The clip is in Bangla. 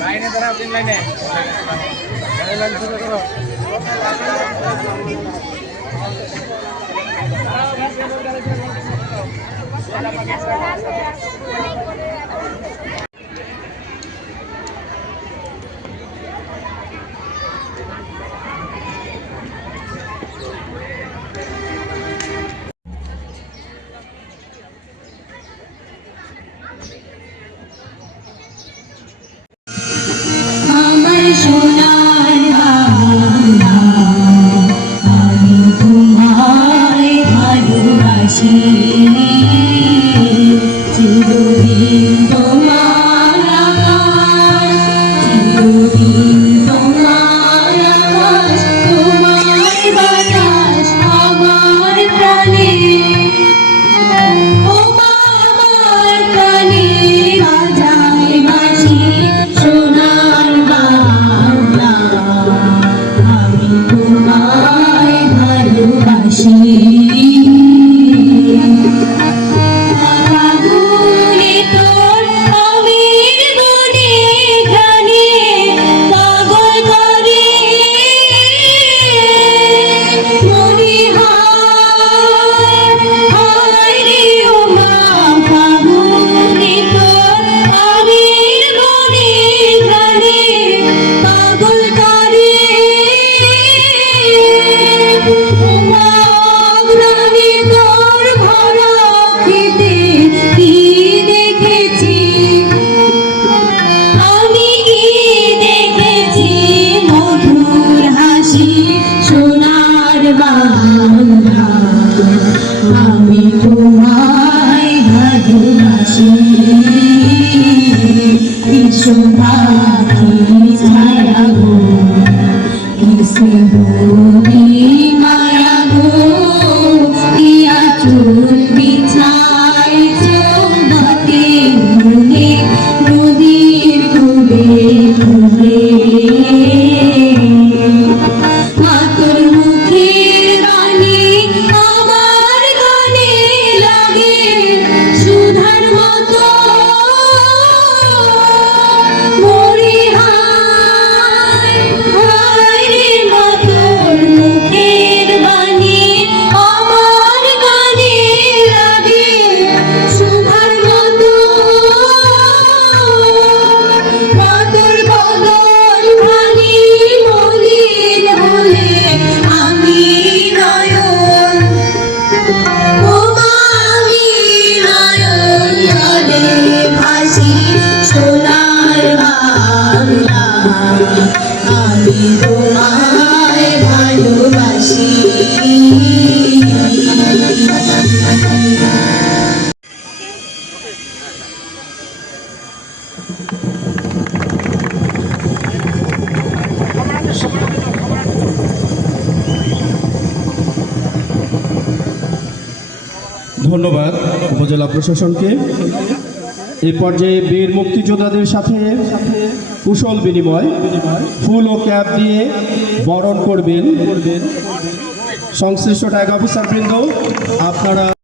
লাইনে দাঁড়াও তিন লাইনে। লাইন শুরু করো Juna. 你。so happy আছি সোনার বাংলা। ধন্যবাদ উপজেলা প্রশাসনকে। এ পর্যায়ে বীর মুক্তিযোদ্ধাদের সাথে কুশল বিনিময়, ফুল ও ক্যাপ দিয়ে বরণ করবেন সংশ্লিষ্ট অফিসার অফিসারবৃন্দ। আপনারা